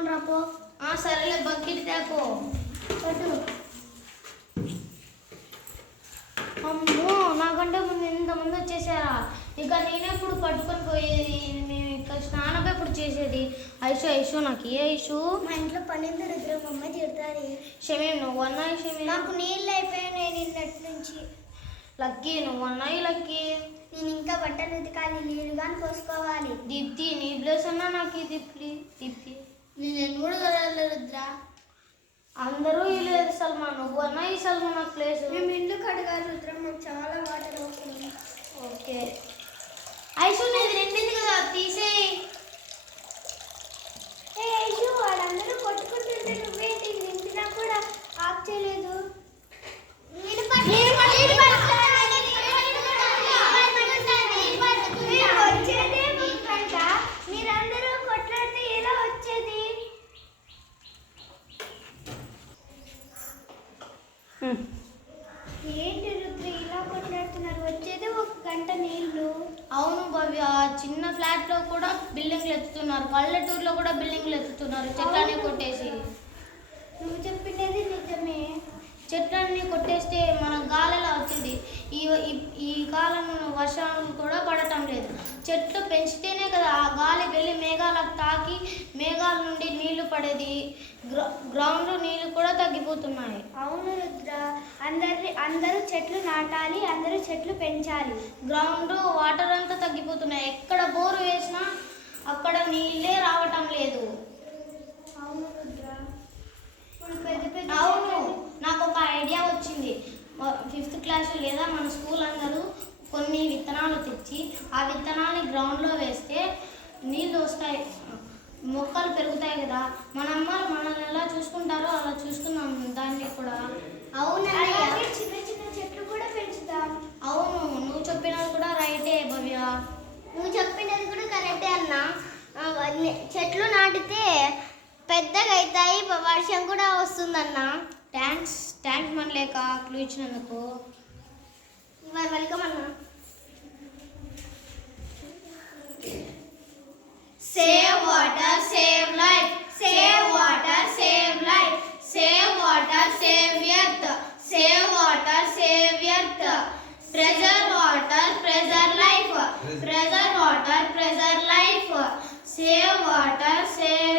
పట్టుకొని రాపో. సరేలే బకెట్ తేపో. పట్టు. అమ్మో నాకంటే ముందు ఇంతమంది వచ్చేసారా? ఇక నేనెప్పుడు పట్టుకొని పోయేది? మేము ఇక్కడ స్నానం ఎప్పుడు చేసేది? ఐషు నాకు ఏ ఐషు? మా ఇంట్లో పని ఎంత రుద్ర, మా అమ్మ తిడతాది. షమీం నువ్వు అన్నాయి షమీం. నాకు నీళ్ళు అయిపోయాయి నిన్నటి నుంచి. లక్కీ నువ్వు అన్నాయి లక్కీ. నేను ఇంకా బట్టలు ఉతకాలి, నీళ్ళు కానీ పోసుకోవాలి. దీప్తి నీ ప్లేస్ అన్నా నాకు దీప్తి. నేను కూడా కదలే రుద్ర. అందరూ లేదు సల్మాన్, నువ్వు అన్నాయి సల్మాన్ నాకు ప్లేస్. మేము ఇల్లు కడగాలి రుద్ర, మాకు చాలా వాటర్ అవుతుంది. ఓకే ఐషు నీది నిండింది కదా తీసేయి. ఐషు వాళ్ళందరూ కొట్టుకుంటుంటే నువ్వేంటి నింపినా కూడా ఆఫ్ చేయలేదు? మీరందరూ కొట్లాడితే ఎలా వచ్చేది? ఏంటి రుద్ర ఇలా కొట్లాడుతున్నారు? వచ్చేది 1 గంట నీళ్లు. అవును భవ్య, చిన్న ఫ్లాట్ లో కూడా బిల్డింగ్లు ఎత్తుతున్నారు, పల్లెటూరులో కూడా బిల్డింగ్లు ఎత్తుతున్నారు చెట్లన్నీ కొట్టేసి. నువ్వు చెప్పినది నిజమే. చెట్లన్నీ కొట్టేస్తే మన గాలి ఎలా వచ్చింది? ఈ కాలంలో వర్షాలు కూడా పడటం లేదు. చెట్లు పెంచితేనే కదా ఆ గాలి వెళ్ళి మేఘాలకు తాకి మేఘాల నుండి నీళ్లు పడేది. గ్రౌండ్ నీళ్లు కూడా తగ్గిపోతున్నాయి. అవును రుద్ర, అందరూ చెట్లు నాటాలి, అందరూ చెట్లు పెంచాలి. గ్రౌండ్ వాటర్ అంతా తగ్గిపోతున్నాయి. ఎక్కడ బోరు వేసినా అక్కడ నీళ్ళే రావటం లేదు. అవును రుద్ర, పెద్ద అవును, నాకు ఒక ఐడియా వచ్చింది. 5th క్లాస్ లేదా మన స్కూల్ అందరూ కొన్ని విత్తనాలు తెచ్చి ఆ విత్తనాన్ని గ్రౌండ్లో వేస్తే నీళ్ళు వస్తాయి, మొక్కలు పెరుగుతాయి కదా. మన అమ్మలు మనల్ని ఎలా చూసుకుంటారో అలా చూసుకుందాం దాన్ని కూడా. అవునండి, చిన్న చిన్న చెట్లు కూడా పెంచుతాం. అవును, నువ్వు చెప్పినది కూడా రైటే భవ్య. నువ్వు చెప్పినది కూడా కరెక్టే అన్న. చెట్లు నాటితే పెద్దగా అవుతాయి, వర్షం కూడా వస్తుందన్న. థ్యాంక్స్ మనలేక క్లూ ఇచ్చినందుకు. వెల్కమ్ అన్న. Save water, save life. Save water, save life. Save water, save earth. Save water, save earth. Preserve water, preserve life. Preserve water, preserve life. Save water, save